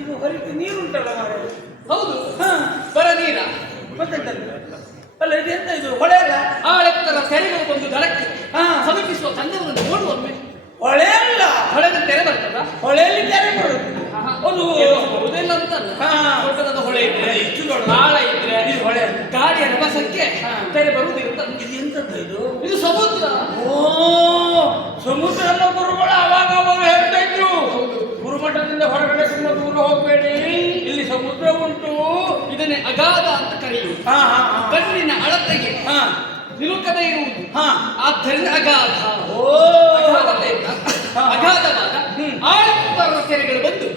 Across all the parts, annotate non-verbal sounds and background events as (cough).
ಇದು ಹೊರತು ನೀರು ಉಂಟಲ್ಲ ಮಾರಾಯ ಹೌದು ಬರ ನೀರ ಅಲ್ಲ ಇದು ಎಂತ ಇದು ಹೊಳೆ ಅಲ್ಲ ಎತ್ತರ ತೆರೆಗೆ ಬಂದು ದಡಕ್ಕೆ ಸಮೀಪಿಸುವ ತಂದವರನ್ನು ನೋಡುವ ಹೊಳೆ ಅಲ್ಲ ಹೊಳೆದ ತೆರೆ ಬರ್ತದ ಹೊಳೆಯಲ್ಲಿ ತೆರೆ ಬರುತ್ತೆ ಒಂದು ಹೌದೆಲ್ಲ ದೊಡ್ಡದಾದ ಹೊಳೆ ಇದ್ರೆ ಇಷ್ಟು ದೊಡ್ಡ ಆಳ ಇದ್ರೆ ಇದು ಹೊಳೆ ಗಾಡಿಯ ರಭಸಕ್ಕೆ ತೆರೆ ಬರುವುದಿಲ್ಲ ಇದು ಎಂತದ್ದು ಇದು ಇದು ಸಮುದ್ರ ಓ ಸಮುದ್ರ ಅಲ್ಲ ಗುರುಗಳು ಅವಾಗ ಅವಾಗ ಹೇಳ್ತಾ ಇದ್ರು ಗುಡ್ಡದಿಂದ ಹೊರಗಡೆ ಸುಮ್ಮನೆ ದೂರ ಹೋಗಬೇಡಿ ಇಲ್ಲಿ ಸಮುದ್ರ ಉಂಟು ಇದನ್ನೇ ಅಗಾಧ ಅಂತ ಕರೆಯುವುದು ಕಣ್ಣಿನ ಅಳತೆಗೆ ನಿಲುಕದೇ ಇರುವುದು ಆದ್ದರಿಂದ ಅಗಾಧ ಓ ಅಗಾಧವಾದ ಆಳ ಸೇರೆಗಳು ಬಂದು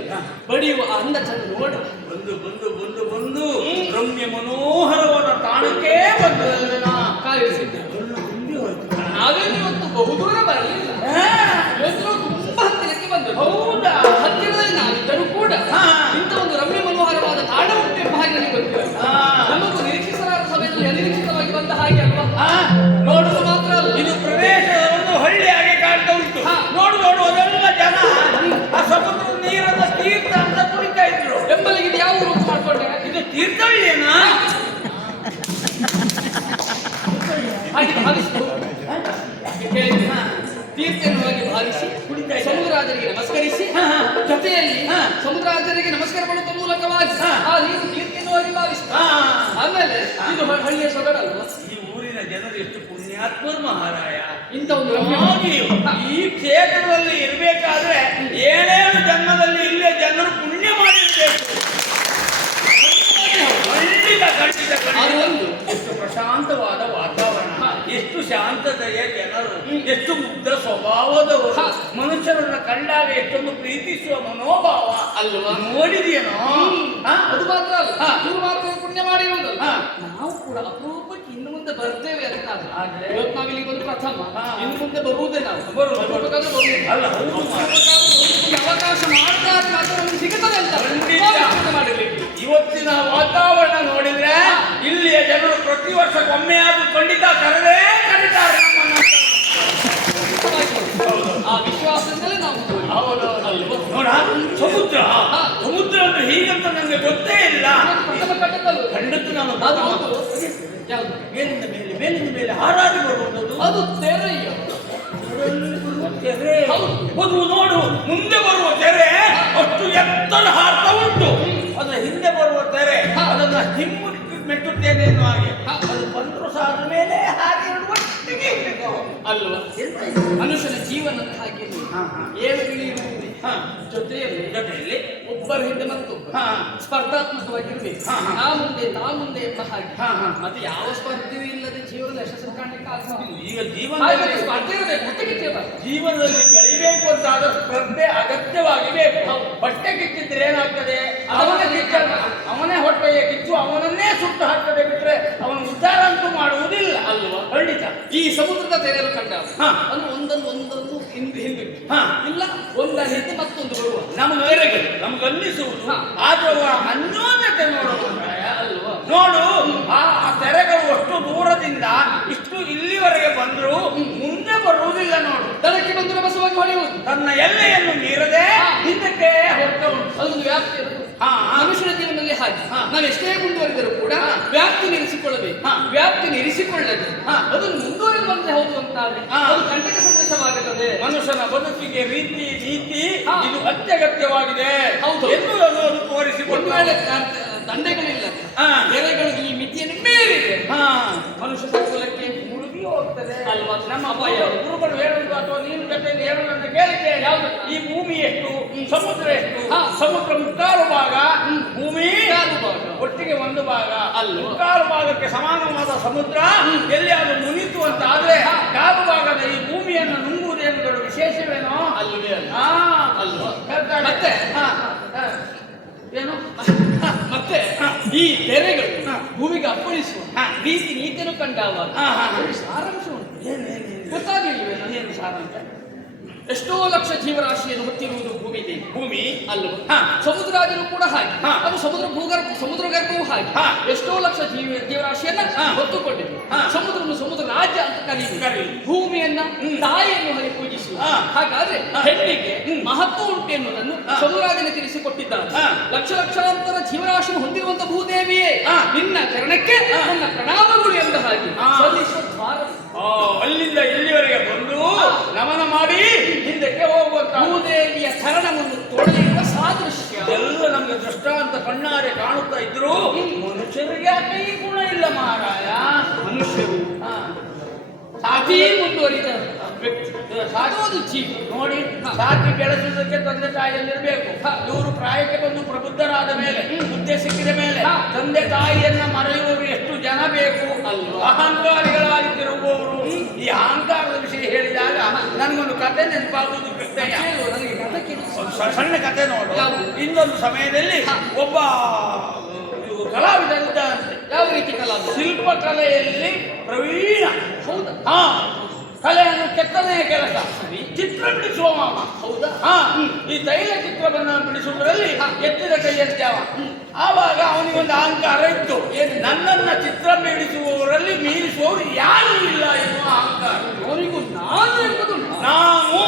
ಬಡಿಯುವ ಅಂದ ಚಂದ ನೋಡು ಬಂದು ಬಂದು ಬಂದು ಬಂದು ರಮ್ಯ ಮನೋ ಟೆಂಪಲ್ಗೆ ಯಾವ ರೂಪ ಮಾಡ್ಕೊಂಡೆ ಇದು ತೀರ್ಥಹಳ್ಳಿಯನ ತೀರ್ಥವಾಗಿ ಭಾವಿಸಿ ಸಮುದ್ರಾಜರಿಗೆ ನಮಸ್ಕರಿಸಿ ಜೊತೆಯಲ್ಲಿ ಸಮುದ್ರಾಜರಿಗೆ ನಮಸ್ಕಾರ ಮಾಡುತ್ತ ಮೂಲಕವಾಗಿ ಆ ನೀರು ತೀರ್ಥವಾಗಿ ಭಾವಿಸಿ ಆಮೇಲೆ ಇದು ಹಳ್ಳಿಯ ಸೊಗಡಲ್ಲ ಈ ಊರಿನ ಜನರು ಎಷ್ಟು ಪುಣ್ಯಾತ್ಮರು ಮಹಾರಾಯ ಇಂಥ ಒಂದು ಈ ಕ್ಷೇತ್ರದಲ್ಲಿ ಇರಬೇಕಾದ್ರೆ ಏನೇನು ಜನ್ಮದಲ್ಲಿ ಇಲ್ಲೇ ಒಂದು ಎಷ್ಟು ಪ್ರಶಾಂತವಾದ ವಾತಾವರಣ ಎಷ್ಟು ಶಾಂತತೆಯ ಜನರು ಎಷ್ಟು ಮುಗ್ಧ ಸ್ವಭಾವದವರು ಮನುಷ್ಯರನ್ನ ಕಂಡಾಗ ಎಷ್ಟೊಂದು ಪ್ರೀತಿಸುವ ಮನೋಭಾವ ಅಲ್ವಾ ನೋಡಿದೆಯೇನೋ ಅದು ಮಾತ್ರ ಅಲ್ಲ ಮಾತ್ರ ಪುಣ್ಯ ಮಾಡಿರೋದು ನಾವು ಕೂಡ ಅಪರೂಪ ಮುಂದೆ ಬರ್ತೇವೆ ಅಂತ ಇವತ್ತು ನಾವಿಲ್ಲಿ ಬಂದು ಪ್ರಥಮ ಇನ್ನು ಮುಂದೆ ಬರುವುದೇ ನಾವು ಅವಕಾಶ ಮಾಡಿದಾಗ ಮಾತ್ರ ನಮ್ಗೆ ಸಿಗುತ್ತದೆ ಅಂತ ಇವತ್ತಿನ ವಾತಾವರಣ ನೋಡಿದ್ರೆ ಇಲ್ಲಿಯ ಜನರು ಪ್ರತಿ ವರ್ಷಕ್ಕೊಮ್ಮೆ ಖಂಡಿತ ಕರೆದೇ ಕರೀತಾರೆ ಹಾರಾಡಿ ಬರುವಂತದ್ದು ಅದು ತೆರೆಯ ತೆರೆ ಒಂದು ನೋಡು ಮುಂದೆ ಬರುವ ತೆರೆ ಅಷ್ಟು ಎತ್ತರ ಹಾರ್ತಾ ಉಂಟು ಅದರ ಹಿಂದೆ ಬರುವ ತೆರೆ ಅದನ್ನ ಹಿಮ್ಮು ಮೆಟ್ಟುತ್ತೇನೆ ಎನ್ನುವ ಹಾಗೆ ಅದು ಬಂದರೂ ಸಹ ಅದ್ರ ಮೇಲೆ ಹಾಗೆ ಒಟ್ಟಿಗೆ ಇರಬೇಕು ಅಲ್ವಾ ಮನುಷ್ಯನ ಜೀವನ ಹಾಗೆ ಏನು ಇಳಿಯುವುದು ಜೊತೆಯಲ್ಲಿ ಜೊತೆಯಲ್ಲಿ ಒಬ್ಬರ ಹಿಂದೆ ಮತ್ತೊಬ್ಬ ಸ್ಪರ್ಧಾತ್ಮಕವಾಗಿರ್ಬೇಕು ನಾ ಮುಂದೆ ನಾ ಮುಂದೆ ಎಂಬ ಹಾಗೆ ಮತ್ತೆ ಯಾವ ಸ್ಪರ್ಧೆಯೂ ಇಲ್ಲ ಈಗ ಜೀವನದಲ್ಲಿ ಜೀವನದಲ್ಲಿ ಬೆಳಿಬೇಕು ಅಂತಾದ ಸ್ಪರ್ಧೆ ಅಗತ್ಯವಾಗಿ ಬೇಕು ಬಟ್ಟೆ ಕಿಚ್ಚಿದ್ರೆ ಏನಾಗ್ತದೆ ಅವನ ಕಿಚ್ಚ ಅವನೇ ಹೊಟ್ಟೆಯ ಕಿಚ್ಚು ಅವನನ್ನೇ ಸುಟ್ಟು ಹಾಕ್ತದೆ ಬಿಟ್ರೆ ಅವನು ಉದ್ಧಾರ ಅಂತೂ ಮಾಡುವುದಿಲ್ಲ ಅಲ್ವಾ ಖಂಡಿತ ಈ ಸಮುದ್ರದ ತೆರೆಯಲು ಕಂಡ ಅಂದ್ರೆ ಒಂದೊಂದು ಹಿಂದೆ ಹಿಂದೆ ಹಾ ಇಲ್ಲ ಒಂದ ನಿಂತು ಮತ್ತೊಂದು ಬರುವ ನಮಗೆರೆಗೆ ನಮ್ಗೆ ಅನ್ನಿಸುವುದು ಆದರೂ ಆ ಅನ್ಯೋನ್ಯತೆ ನೋಡೋದು ನೋಡು ಆ ತೆರೆಗಳು ಅಷ್ಟು ದೂರದಿಂದ ಇಷ್ಟು ಇಲ್ಲಿವರೆಗೆ ಬಂದರೂ ಮುಂದೆ ಬರುವುದಿಲ್ಲ ನೋಡು ತಲಕ್ಕೆ ಬಂದು ಬಸವಾಗಿ ಹೊಡೆಯುವುದು ತನ್ನ ಎಲ್ಲೆಯನ್ನು ಮೀರದೆ ಹಿಂದಕ್ಕೆ ಹೊರಟ ಅದು ವ್ಯಾಪ್ತಿ ಮನುಷ್ಯನ ಜೀವನದಲ್ಲಿ ಹಾಗೆ ನಾನು ಎಷ್ಟೇ ಮುಂದುವರೆದರೂ ಕೂಡ ವ್ಯಾಪ್ತಿ ನಿರಿಸಿಕೊಳ್ಳಬೇಕು ವ್ಯಾಪ್ತಿ ನಿರಿಸಿಕೊಳ್ಳದೆ ಅದು ಮುಂದುವರೆದಂತೆ ಹೌದು ಅಂತ ಅದು ಕಂಟಕ ಸಂದೇಶವಾಗುತ್ತದೆ ಮನುಷ್ಯನ ಬದುಕಿಗೆ ರೀತಿ ನೀತಿ ಇದು ಅತ್ಯಗತ್ಯವಾಗಿದೆ ಹೌದು ಎಂದು ಅದು ತೋರಿಸಿಕೊಂಡು ದಂಡೆಗಳಿಲ್ಲ ಎಲೆಗಳು ಈ ಮಿತಿಯನ್ನು ಮೀರಿದೆ ಮನುಷ್ಯ ಕುಲಕ್ಕೆ ಅಲ್ವಾ ನಮ್ಮ ಗುರುಗಳು ಹೇಳುವುದು ಅಥವಾ ನೀನು ಕಥೆಯಲ್ಲಿ ಹೇಳುವುದು ಅಂತ ಕೇಳಿದ್ದೇನೆ ಯಾವುದು ಈ ಭೂಮಿ ಎಷ್ಟು ಸಮುದ್ರ ಎಷ್ಟು ಸಮುದ್ರ ಮುಕ್ಕಾಲು ಭಾಗ ಭೂಮಿ ಒಟ್ಟಿಗೆ ಒಂದು ಭಾಗ ಅಲ್ಲ ಮುಕ್ಕಾಲು ಭಾಗಕ್ಕೆ ಸಮಾನವಾದ ಸಮುದ್ರ ಅದು ಮುನಿತು ಅಂತ ಆದ್ರೆ ಕಾಲು ಭಾಗದ ಈ ಭೂಮಿಯನ್ನು ನುಂಗುವುದೇನು ದೊಡ್ಡ ವಿಶೇಷವೇನೋ ಅಲ್ವೇ ಅಲ್ವಾ ಮತ್ತೆ ಏನು (laughs) ಮತ್ತೆ ಈ ತೆರೆಗಳು ಭೂಮಿಗೆ ಅಪ್ಪಳಿಸುವ ರೀತಿ ನೀತಿಯನ್ನು ಕಂಡಾಗ ಸಾರಾಂಶ ಉಂಟು ಗೊತ್ತಾಗಿಲ್ವೇನು ಏನು ಸಾರಾಂಶ ಎಷ್ಟೋ ಲಕ್ಷ ಜೀವರಾಶಿಯನ್ನು ಹೊತ್ತಿರುವುದು ಭೂಮಿ ಭೂಮಿ ಸಮುದ್ರ ಸಮುದ್ರಾದಿರು ಕೂಡ ಹಾಗೆ ಅದು ಸಮುದ್ರ ಭೂಗರ್ಭ ಸಮುದ್ರ ಗರ್ಭವು ಹಾಗೆ ಎಷ್ಟೋ ಲಕ್ಷ ಜೀವ ಜೀವರಾಶಿಯನ್ನ ಹೊತ್ತುಕೊಂಡಿದೆ ಸಮುದ್ರವನ್ನು ಸಮುದ್ರ ರಾಜ್ಯ ಅಂತ ಕರಿ ಭೂಮಿಯನ್ನ ತಾಯಿಯನ್ನು ಹರಿ ಪೂಜಿಸುವ ಹಾಗಾದ್ರೆ ಹೆಣ್ಣಿಗೆ ಮಹತ್ವ ಉಂಟು ಎನ್ನುವುದನ್ನು ಸಮುದ್ರಾಜನ ತಿಳಿಸಿಕೊಟ್ಟಿದ್ದಾರೆ ಲಕ್ಷ ಲಕ್ಷಾಂತರ ಜೀವರಾಶಿಯನ್ನು ಹೊಂದಿರುವಂತಹ ಭೂದೇವಿಯೇ ನಿನ್ನ ಕರಣಕ್ಕೆ ನನ್ನ ಪ್ರಣಾಮಗಳು ಎಂದ ಹಾಗೆ ಅಲ್ಲಿಂದ ಇಲ್ಲಿವರೆಗೆ ಬಂದು ನಮನ ಮಾಡಿ ಹಿಂದಕ್ಕೆ ಹೋಗುವಂತ ಭೂದೇವಿಯ ಶರಣವನ್ನು ತೊಳೆಯುವ ಸಾದೃಶ್ಯ ಎಲ್ಲ ನಮಗೆ ದೃಷ್ಟಾಂತ ಕಣ್ಣಾರೆ ಕಾಣುತ್ತಾ ಇದ್ರು ಮನುಷ್ಯರಿಗೆ ಕೈ ಗುಣ ಇಲ್ಲ ಮಹಾರಾಯ ಮನುಷ್ಯರು ಸಾಕಿ ಮುಂದುವರಿದ ಸಾಕೋದು ಚೀಪ್ ನೋಡಿ ಸಾಕಿ ಬೆಳೆಸುವುದಕ್ಕೆ ತಂದೆ ತಾಯಿಯಲ್ಲಿರಬೇಕು ಇವರು ಪ್ರಾಯಕ್ಕೆ ಬಂದು ಪ್ರಬುದ್ಧರಾದ ಮೇಲೆ ಹುದ್ದೆ ಸಿಕ್ಕಿದ ಮೇಲೆ ತಂದೆ ತಾಯಿಯನ್ನ ಮರೆಯುವವರು ಎಷ್ಟು ಜನ ಬೇಕು ಅಲ್ವಾ ಅಹಂಕಾರ ಈ ಅಹಂಕಾರದ ವಿಷಯ ಹೇಳಿದಾಗ ನನಗೊಂದು ಕತೆ ನೆನಪಾಗುವುದು ಸಣ್ಣ ಕತೆ ನೋಡು ಇನ್ನೊಂದು ಸಮಯದಲ್ಲಿ ಒಬ್ಬ ಕಲಾವಿದ ಯಾವ ರೀತಿ ಶಿಲ್ಪ ಕಲೆಯಲ್ಲಿ ಪ್ರವೀಣ ಹೌದಾ ಹಾ ಕಲೆಯನ್ನು ಕೆತ್ತನೆಯ ಕೆಲಸ ಚಿತ್ರ ಬಿಡಿಸುವ ಮಾಮ ಹೌದಾ ಹಾ ಈ ತೈಲ ಚಿತ್ರವನ್ನು ಬಿಡಿಸುವುದರಲ್ಲಿ ಎತ್ತಿದ ಕೈಯಲ್ಲಿ ಯಾವ ಆವಾಗ ಅವನಿಗೊಂದು ಅಹಂಕಾರ ಇತ್ತು ಏನು ನನ್ನನ್ನ ಚಿತ್ರ ಬಿಡಿಸುವವರಲ್ಲಿ ಮೀರಿಸುವವರು ಯಾರು ಇಲ್ಲ ಎನ್ನುವ ಅಹಂಕಾರ ಅವನಿಗೂ ನಾನು ಎಂಬುದು ನಾನು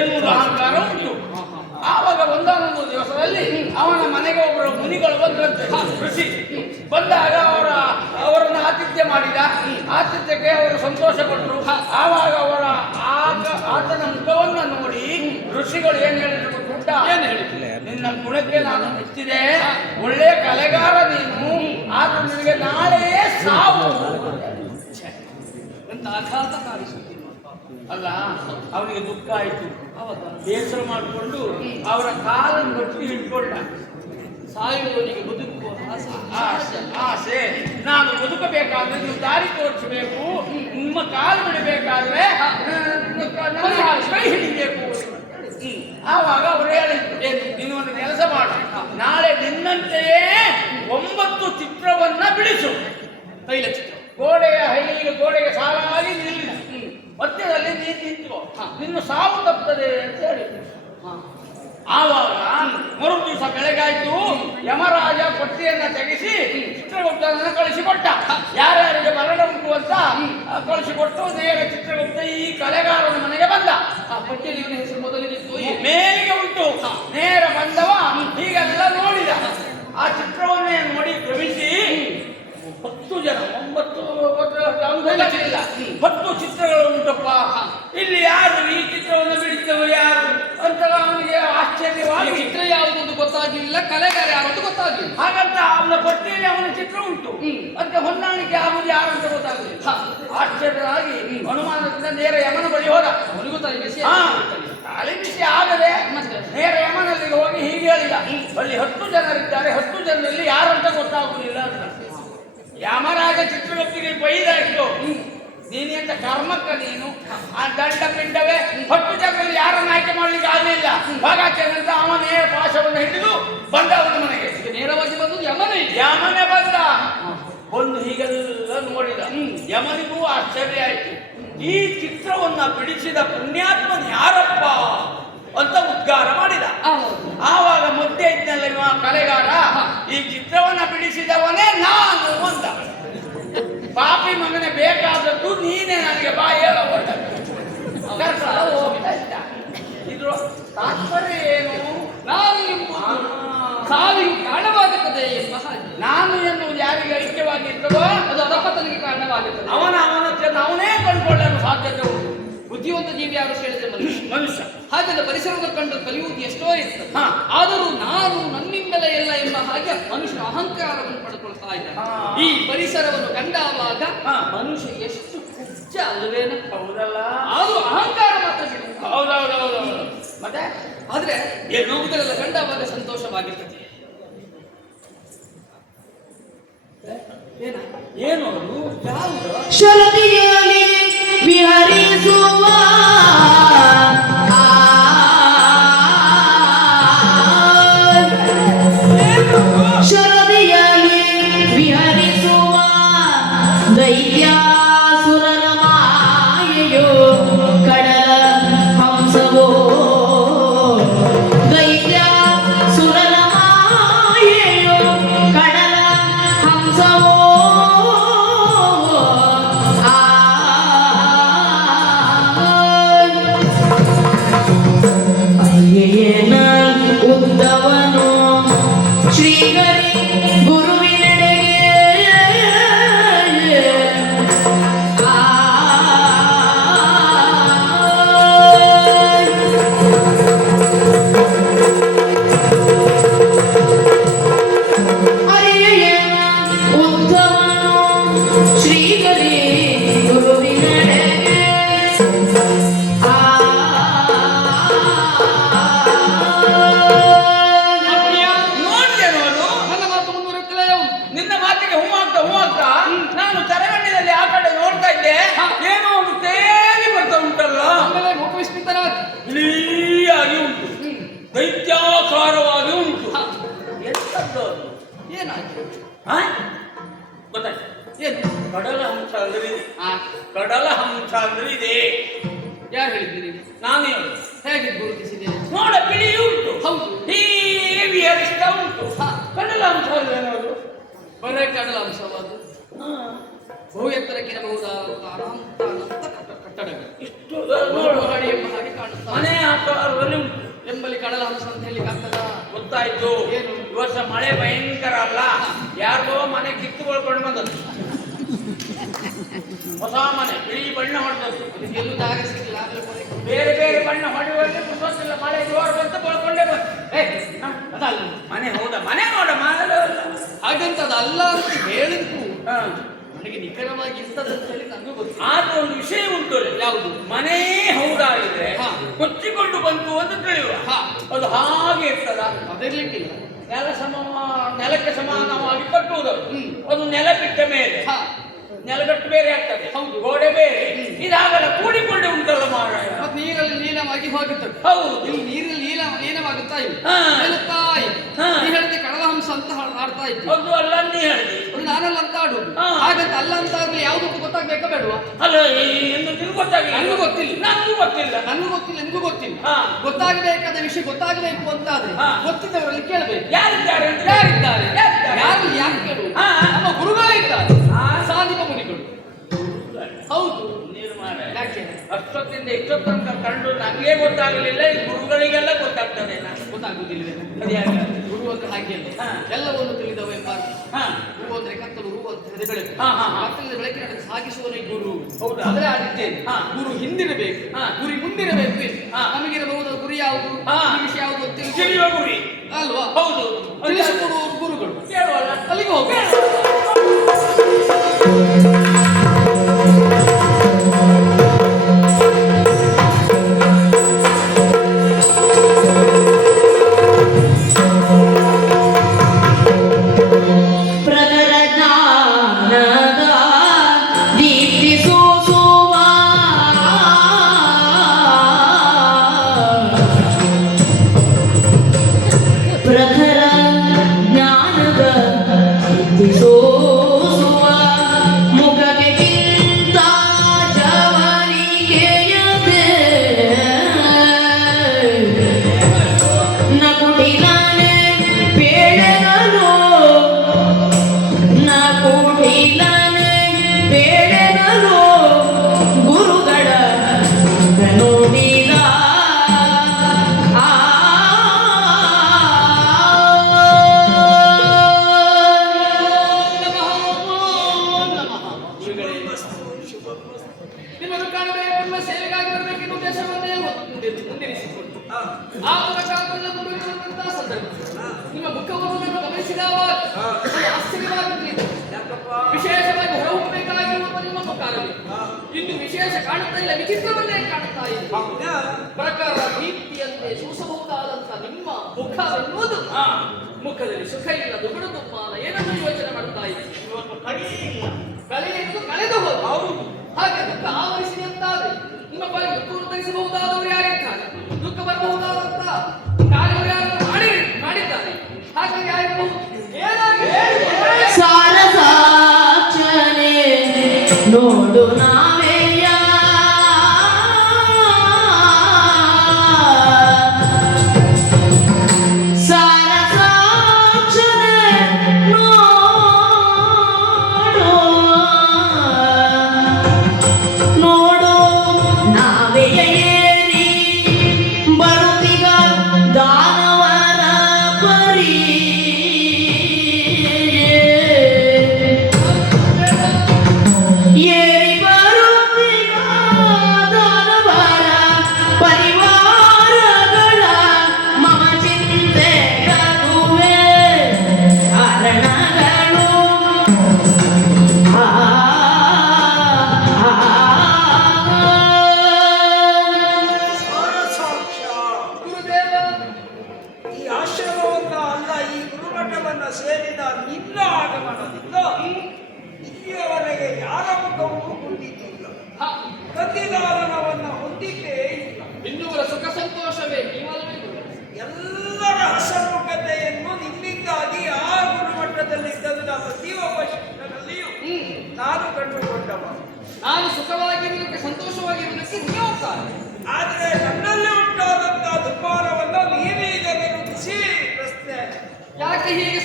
ಎನ್ನುವುದು ಅಹಂಕಾರ ಉಂಟು ಆವಾಗ ಒಂದಾನೊಂದು ದಿವಸದಲ್ಲಿ ಅವನ ಮನೆಗೆ ಒಬ್ಬರು ಮುನಿಗಳು ಬಂದ್ರಂತೆ ಋಷಿ ಬಂದಾಗ ಅವರ ಅವರನ್ನು ಆತಿಥ್ಯ ಮಾಡಿದ ಆತಿಥ್ಯಕ್ಕೆ ಅವರು ಸಂತೋಷ ಪಟ್ಟರು ಆವಾಗ ಅವರ ಆತನ ಮುಖವನ್ನು ನೋಡಿ ಋಷಿಗಳು ಏನು ಹೇಳಿದ್ರು ನಿನ್ನ ಗುಣಕ್ಕೆ ನಾನು ಮೆಚ್ಚಿದೆ ಒಳ್ಳೆಯ ಕಲೆಗಾರ ನೀನು ಆದ್ರೆ ನಿನಗೆ ನಾಳೆ ಸಾವು ಅಂತ ಆಘಾತ ಅಲ್ಲ ಅವನಿಗೆ ದುಃಖ ಆಯಿತು ಬೇಸರ ಮಾಡಿಕೊಂಡು ಅವರ ಕಾಲನ್ನು ಗಟ್ಟಿ ಹಿಡ್ಕೊಂಡ ಸಾಯುವವನಿಗೆ ಬದುಕುವ ಆಸೆ ಆಸೆ ನಾನು ಬದುಕಬೇಕಾದ್ರೆ ನೀವು ದಾರಿ ತೋರಿಸಬೇಕು ನಿಮ್ಮ ಕಾಲು ಬಿಡಬೇಕಾದ್ರೆ ಕೈ ಹಿಡಿಬೇಕು ಆವಾಗ ಅವರು ಹೇಳಿದ್ರು ಒಂದು ಕೆಲಸ ಮಾಡು ನಾಳೆ ನಿನ್ನಂತೆಯೇ ಒಂಬತ್ತು ಚಿತ್ರವನ್ನ ಬಿಡಿಸು ತೈಲ ಚಿತ್ರ ಗೋಡೆಯ ಹೈಲಿಗೆ ಗೋಡೆಗೆ ಸಾಲಾಗಿ ನಿಲ್ಲಿಸು ಮಧ್ಯದಲ್ಲಿ ನೀನು ನಿಂತು ನಿನ್ನ ಸಾವು ತಪ್ಪದೆ ಅಂತ ಹೇಳಿ ಆವಾಗ ಮರು ದಿವಸ ಬೆಳಗಾಯ್ತು ಯಮರಾಜ ಪಟ್ಟಿಯನ್ನ ತೆಗೆಸಿ ಚಿತ್ರಗುಪ್ತನನ್ನು ಕಳಿಸಿಕೊಟ್ಟ ಯಾರ್ಯಾರಿಗೆ ಮರಣ ಉಂಟು ಅಂತ ಕಳಿಸಿಕೊಟ್ಟು ನೇರ ಚಿತ್ರಗುಪ್ತ ಈ ಕಲೆಗಾರನ ಮನೆಗೆ ಬಂದ ಆ ಪಟ್ಟಿಯಲ್ಲಿ ಹೆಸರು ಮೊದಲಿಗೆ ಮೇಲಿಗೆ ಉಂಟು ನೇರ ಬಂದವ ಹೀಗೆಲ್ಲ ನೋಡಿದ ಆ ಚಿತ್ರವನ್ನೇ ನೋಡಿ ಭ್ರಮಿಸಿ ಹತ್ತು ಜನ ಒಂಬತ್ತು ಇಲ್ಲ ಹತ್ತು ಚಿತ್ರಗಳು ಉಂಟಪ್ಪ ಇಲ್ಲಿ ಯಾರು ಈ ಚಿತ್ರವನ್ನು ಬಿಡಿಸಿದವರು ಯಾರು ಅಂತ ಅವನಿಗೆ ಆಶ್ಚರ್ಯವಾಗಿ ಚಿತ್ರ ಯಾವುದೊಂದು ಗೊತ್ತಾಗಲಿಲ್ಲ ಕಲೆಗಾರ ಯಾರಂತ ಗೊತ್ತಾಗಲಿಲ್ಲ ಹಾಗಂತ ಅವನ ಪಟ್ಟಿಯಲ್ಲಿ ಅವನ ಚಿತ್ರ ಉಂಟು ಮತ್ತೆ ಹೊಂದಾಣಿಕೆ ಆಗುದು ಯಾರು ಅಂತ ಗೊತ್ತಾಗಲಿಲ್ಲ ಆಶ್ಚರ್ಯವಾಗಿ ಹನುಮಾನದಿಂದ ನೇರ ಯಮನ ಬಳಿ ಹೋದ ಅವನಿಗೂ ಗೊತ್ತಾಗಿದೆ ಅಲಿಮಿಷಿ ಆಗದೆ ನೇರ ಯಮನಲ್ಲಿ ಹೋಗಿ ಹೀಗೆ ಹೇಳಿಲ್ಲ ಅಲ್ಲಿ ಹತ್ತು ಜನರಿದ್ದಾರೆ ಹತ್ತು ಜನರಲ್ಲಿ ಯಾರಂತ ಗೊತ್ತಾಗುದಿಲ್ಲ ಅಂತ ಯಮರಾಜ ಚಿತ್ರಗುಪ್ತಿಗೆ ಬೈದಾಯಿತು ಅಂತ ಕರ್ಮಕ್ಕ ನೀನು ಆ ದಂಡ ಪಿಂಡವೇ ಹತ್ತು ಜನರಲ್ಲಿ ಯಾರನ್ನು ಆಯ್ಕೆ ಮಾಡಲಿಕ್ಕೆ ಆಗಲಿಲ್ಲ ಇಲ್ಲ ಅಂತ ಅವನೇ ಪಾಶವನ್ನು ಹಿಡಿದು ಬಂದ ಅವನ ಮನೆಗೆ ನೇರವಾಗಿ ಬಂದು ಯಮನೇ ಯಮನೆ ಬಂದ ಒಂದು ಹೀಗೆಲ್ಲ ನೋಡಿದ ಯಮನಿಗೂ ಆಶ್ಚರ್ಯ ಆಯಿತು ಈ ಚಿತ್ರವನ್ನ ಬಿಡಿಸಿದ ಪುಣ್ಯಾತ್ಮನ್ ಯಾರಪ್ಪ ಅಂತ ಉದ್ಗಾರ ಮಾಡಿದ ಆವಾಗ ಮುದ್ದೆ ಇದ್ದಲ್ಲಿ ಕಲೆಗಾರ ಈ ಚಿತ್ರವನ್ನ ಬಿಡಿಸಿದವನೇ ನಾನು ಅಂತ ಪಾಪಿ ಮಗನೆ ಬೇಕಾದದ್ದು ನೀನೇ ನನಗೆ ಬಾ ಹೇಳೋ ಹೋಗ್ತಾ ಇದ್ದ ಇದ್ರ ತಾತ್ಪರ್ಯ ಏನು ನಾನು ನಿಮ್ಮ ಸಾವಿಗೆ ಕಾರಣವಾಗುತ್ತದೆ ಬುದ್ಧಿವಂತ ಜೀವಿ ಯಾರು ಹೇಳಿದ್ರೆ ಮನುಷ್ಯ ಮನುಷ್ಯ ಹಾಗೆಲ್ಲ ಪರಿಸರದ ಕಂಡು ಕಲಿಯುವುದು ಎಷ್ಟೋ ಇತ್ತು ಆದರೂ ನಾನು ನನ್ನಿಂದಲೇ ಎಲ್ಲ ಎಂಬ ಹಾಗೆ ಮನುಷ್ಯ ಅಹಂಕಾರವನ್ನು ಪಡ್ಕೊಳ್ತಾ ಇದ್ದಾನೆ ಈ ಪರಿಸರವನ್ನು ಕಂಡಾವಾಗ ಮನುಷ್ಯ ಎಷ್ಟು ಕುಚ್ಚ ಅಲ್ವೇನ ಹೌದಲ್ಲ ಆದರೂ ಅಹಂಕಾರ ಮಾತ್ರ ಹೌದೌದೌದು ಮತ್ತೆ ಆದ್ರೆ ನೋವುಗಳೆಲ್ಲ ಕಂಡಾವಾಗ ಸಂತೋಷವಾಗಿರ್ತದೆ ಏನು ಅವರು ಯಾವುದು ವಿಹರಿಸುವ ಶರದಿಯಲ್ಲಿ ವಿಹರಿಸುವ ದೈತ್ಯ ಎಂಬಲ್ಲಿ ಕಡಲ ಹಂಸ ಅಂತ ಹೇಳಿಕ್ಕಾಗ್ತದ ಗೊತ್ತಾಯ್ತು ಏನು ಈ ವರ್ಷ ಮಳೆ ಭಯಂಕರ ಅಲ್ಲ ಯಾರೋ ಮನೆ ಕಿತ್ತುಕೊಳ್ಕೊಂಡು ಬಂದದ್ದು ಹೊಸ ಮನೆ ಬಿಳಿ ಬಣ್ಣ ಹೊಡೆದದ್ದು ಎಲ್ಲೂ ಜಾಗ ಸಿಕ್ಕಿಲ್ಲ ಬೇರೆ ಬೇರೆ ಬಣ್ಣ ಹೊಡೆಯುವಲ್ಲಿ ಗೊತ್ತಿಲ್ಲ ಮಳೆ ಜೋರು ಬಂತು ಕೊಳ್ಕೊಂಡೇ ಬಂತು ಏ ಅದಲ್ಲ ಮನೆ ಹೌದಾ ಮನೆ ನೋಡ ಮನೆ ಹಾಗೆಂತದ ಅಲ್ಲ ಅಂತ ಹೇಳಿದ್ಕು ನನಗೆ ನಿಖರವಾಗಿ ಹೇಳಿ ಒಂದು ವಿಷಯ ಉಂಟು ಯಾವುದು ಮನೇ ಹೌದಾಗಿದ್ರೆ ಕೊಚ್ಚಿಕೊಂಡು ಬಂತು ಅಂತ ತಿಳಿಯುವ ಅದು ಹಾಗೆ ಇರ್ತದ ಅದಿರ್ಲಿಕ್ಕಿಲ್ಲ ನೆಲ ಸಮ ನೆಲಕ್ಕೆ ಸಮಾನವಾಗಿ ಕಟ್ಟುವುದು ಅದು ನೆಲ ಬಿಟ್ಟ ಮೇಲೆ ಹಾ ನೆಲಗಟ್ಟು ಬೇರೆ ಆಗ್ತದೆ ಹೌದು ಗೋಡೆ ಬೇರೆ ಇದಾಗಲ್ಲ ಕೂಡಿಕೊಂಡೆ ಉಂಟಲ್ಲ ಮಾರಾಯ ಮತ್ತೆ ನೀರಲ್ಲಿ ನೀಲವಾಗಿ ಹೋಗುತ್ತದೆ ಹೌದು ಇಲ್ಲಿ ನೀರಲ್ಲಿ ಲೀನ ಲೀನವಾಗುತ್ತಾ ಇವೆ ಹೇಳುತ್ತಾ ಇದೆ ಕಡವ ಹಂಸ ಅಂತ ಹಾಡ್ತಾ ಅದು ಅಲ್ಲ ನೀ ಹೇಳಿದೆ ನಾನಲ್ಲ ಅಂತ ಆಡು ಹಾಗಂತ ಅಲ್ಲ ಅಂತ ಆದ್ರೆ ಯಾವುದಕ್ಕೂ ಗೊತ್ತಾಗ್ಬೇಕಾ ಬೇಡವಾ ಅಲ್ಲ ಎಂದು ನಿಮ್ಗೆ ಗೊತ್ತಾಗಿಲ್ಲ ನನಗೂ ಗೊತ್ತಿಲ್ಲ ನನಗೂ ಗೊತ್ತಿಲ್ಲ ನನಗೂ ಗೊತ್ತಿಲ್ಲ ನಿಮಗೂ ಗೊತ್ತಿಲ್ಲ ಗೊತ್ತಾಗಬೇಕಾದ ವಿಷಯ ಗೊತ್ತಾಗಬೇಕು ಅಂತ ಆದ್ರೆ ಗೊತ್ತಿದ್ದವರಲ್ಲಿ ಕೇಳಬೇಕು ಯಾರಿದ್ದಾರೆ ಯಾರಿದ್ದಾರೆ ಯಾರು ಯಾರು ಕೇಳುವ ನಮ್ಮ ಗುರುಗಳೇ ಇದ್ದಾರೆ ಸಾಧಿಪ ಮುನಿಗಳು ಹೌದು ಯಾಕೆ ಅಷ್ಟೊತ್ತಿಂದ ಇಷ್ಟೊತ್ತಂತ ಕಂಡು ನನಗೆ ಗೊತ್ತಾಗಲಿಲ್ಲ ಈ ಗುರುಗಳಿಗೆಲ್ಲ ಗೊತ್ತಾಗ್ತದೆ ಗೊತ್ತಾಗುದಿಲ್ಲ ಅದ್ಯಾಕೆ ಅನ್ನೋದು ಹಾಕಿಯಲ್ಲಿ ಎಲ್ಲವನ್ನು ತಿಳಿದವ ಎಂಬಾರು ಹೂ ಅಂದ್ರೆ ಕತ್ತಲು ಹೂ ಅಂತ ಬೆಳಕು ಕತ್ತಲಿನ ಬೆಳಕಿನ ಸಾಗಿಸುವನೇ ಗುರು ಅಂದ್ರೆ ಆಗಿದ್ದೇನೆ ಗುರು ಹಿಂದಿರಬೇಕು ಗುರಿ ಮುಂದಿರಬೇಕು ನಮಗಿರಬಹುದಾದ ಗುರಿ ಯಾವುದು ವಿಷಯ ಯಾವುದು ಗುರಿ ಅಲ್ವಾ ಹೌದು ಗುರುಗಳು ಅಲ್ಲಿಗೆ ಹೋಗಿ no ಅನುಭವಿಸಬಹುದಾದವರು ಯಾರಿದ್ದಾರೆ ದುಃಖ ಬರಬಹುದಾದಂತಹ ಕಾರ್ಯಗಳು ಯಾರು ಮಾಡಿ ಮಾಡಿದ್ದಾರೆ ಹಾಗಾಗಿ ರಾತ್ರಿ ಹೀಗೆ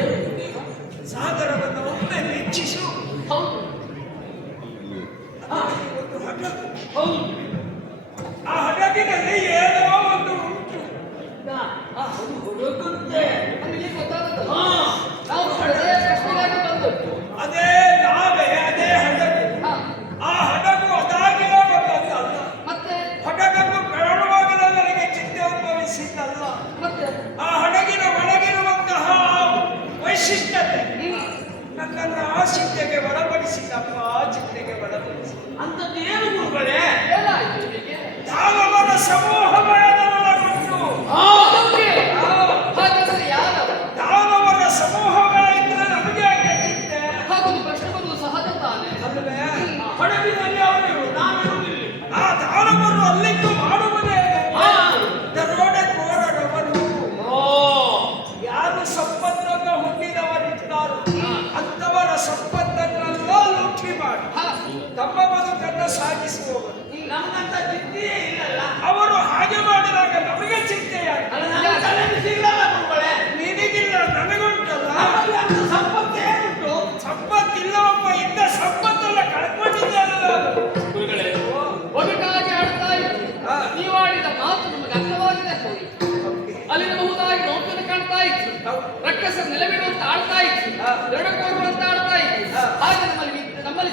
ಏನು ಸಾಗರವನ್ನು ಒಮ್ಮೆ ಹೌದು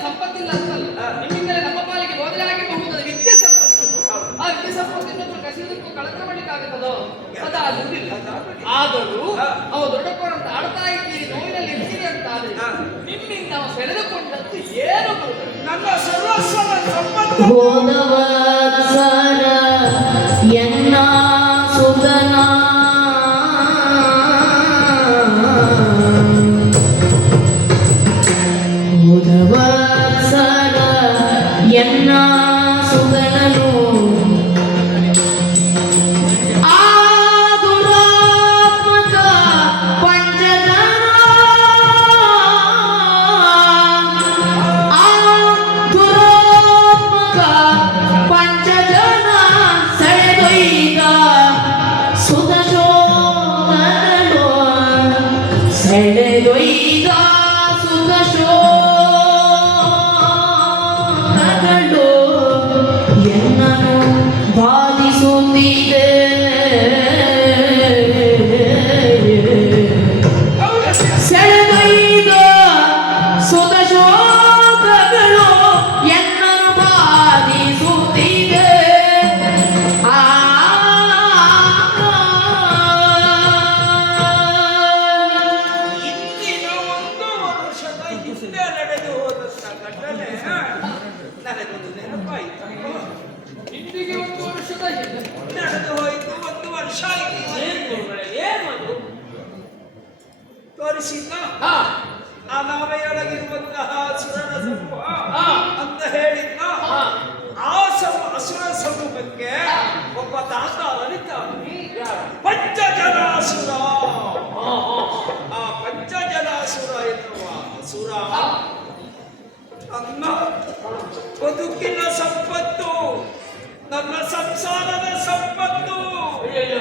ಸಂಪತ್ತಿಲ್ಲ ಅಂತಲ್ಲ ನಿಮ್ಮಿಂದಲೇ ನಮ್ಮ ಪಾಲಿಗೆ ಬೋಧನೆ ಆಗಿರಬಹುದು ವಿದ್ಯೆ ಸಂಪತ್ತು ಆ ವಿದ್ಯೆ ಸಂಪತ್ತಿನ ಕಸಿದಕ್ಕೂ ಕಳಕ ಮಾಡಲಿಕ್ಕೆ ಆಗುತ್ತದೋ ಅದ ಆಗುದಿಲ್ಲ ಆದರೂ ಅವ ದೊಡ್ಡಪ್ಪನಂತ ಆಡ್ತಾ ಇದ್ದೀರಿ ನೋವಿನಲ್ಲಿ ಇರ್ತೀರಿ ಅಂತ ಆದ್ರೆ ನಿಮ್ಮಿಂದ ನಾವು ಸೆಳೆದುಕೊಂಡಂತೆ ಏನು ನನ್ನ ಸರ್ವಸ್ವ ಸಂಪತ್ತು ತೋರಿಸಿದ್ದ ಆ ನಾವೆಯೊಳಗಿರುವಂತಹ ಸುರನ ಸಮೂಹ sala de su Pantú. Sí,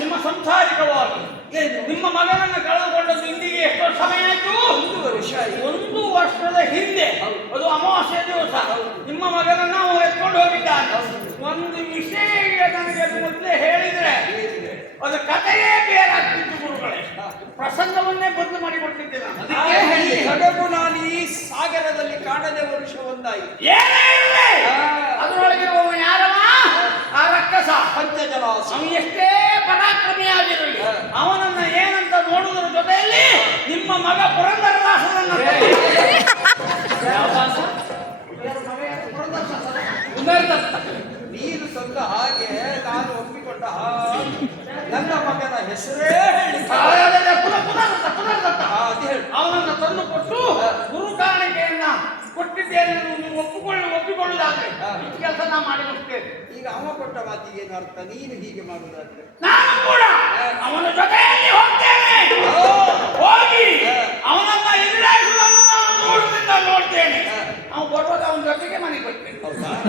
ನಿಮ್ಮ ಸಂಸಾರಿಕವಾಗಿ ಏನು ನಿಮ್ಮ ಮಗನನ್ನು ಕಳೆದುಕೊಂಡದ್ದು ಇಂದಿಗೆ ಎಷ್ಟೋ ಸಮಯ ಆಯಿತು ಒಂದು ವರ್ಷ ಒಂದು ವರ್ಷದ ಹಿಂದೆ ಅದು ಅಮಾವಾಸ್ಯ ದಿವಸ ನಿಮ್ಮ ಮಗನನ್ನು ಅವನು ಎತ್ಕೊಂಡು ಹೋಗಿದ್ದಾನೆ ಒಂದು ವಿಷಯ ನನಗೆ ಮೊದಲೇ ಹೇಳಿದ್ರೆ ಅದು ಕಥೆಯೇ ಬೇರಾಗ್ತಿತ್ತು ಗುರುಗಳೇ ಪ್ರಸಂಗವನ್ನೇ ಬಂದು ಮಾಡಿಕೊಡ್ತಿದ್ದೇನೆ ಅದಕ್ಕೆ ಹೇಳಿ ಹಡಗು ನಾನು ಈ ಸಾಗರದಲ್ಲಿ ಕಾಣದೆ ವರುಷ ಒಂದಾಯಿತು ಅದರೊಳಗಿರುವ ರಾಕ್ಷಸ ಪಂಚಜನ ಅವನು ಎಷ್ಟೇ ಪರಾಕ್ರಮಿಯಾಗಿರಲಿ ಅವನನ್ನ ಏನಂತ ನೋಡುವುದರ ಜೊತೆಯಲ್ಲಿ ನಿಮ್ಮ ಮಗ ಪುರಂದರದಾಸನನ್ನ ನೀನು ಸ್ವಲ್ಪ ಹಾಗೆ ನಾನು ಒಪ್ಪಿಕೊಂಡ ನನ್ನ ಮಗನ ಹೆಸರೇ ಹೇಳಿ ಪುನರ್ದತ್ತ ಪುನರ್ದತ್ತ ಅವನನ್ನ ತಂದು ಕೊಟ್ಟು ಗುರುಕಾರಣ ಕೊಟ್ಟಿದ್ದೇನೆ ಒಪ್ಪಿಕೊಳ್ಳ ಒಪ್ಪಿಕೊಳ್ಳುದಾದ್ರೆ ಕೆಲಸ ಈಗ ಅವನ ಕೊಟ್ಟ ಮಾತಿಗೆ ಏನು ನೀನು ಹೀಗೆ ಮಾಡುವುದಾದ್ರೆ ನಾನು ಕೂಡ ಅವನ ಜೊತೆಯಲ್ಲಿ ಹೋಗ್ತೇನೆ ಹೋಗಿ ಅವನನ್ನ ನೋಡ್ತೇನೆ ಜೊತೆಗೆ ಮನೆಗೆ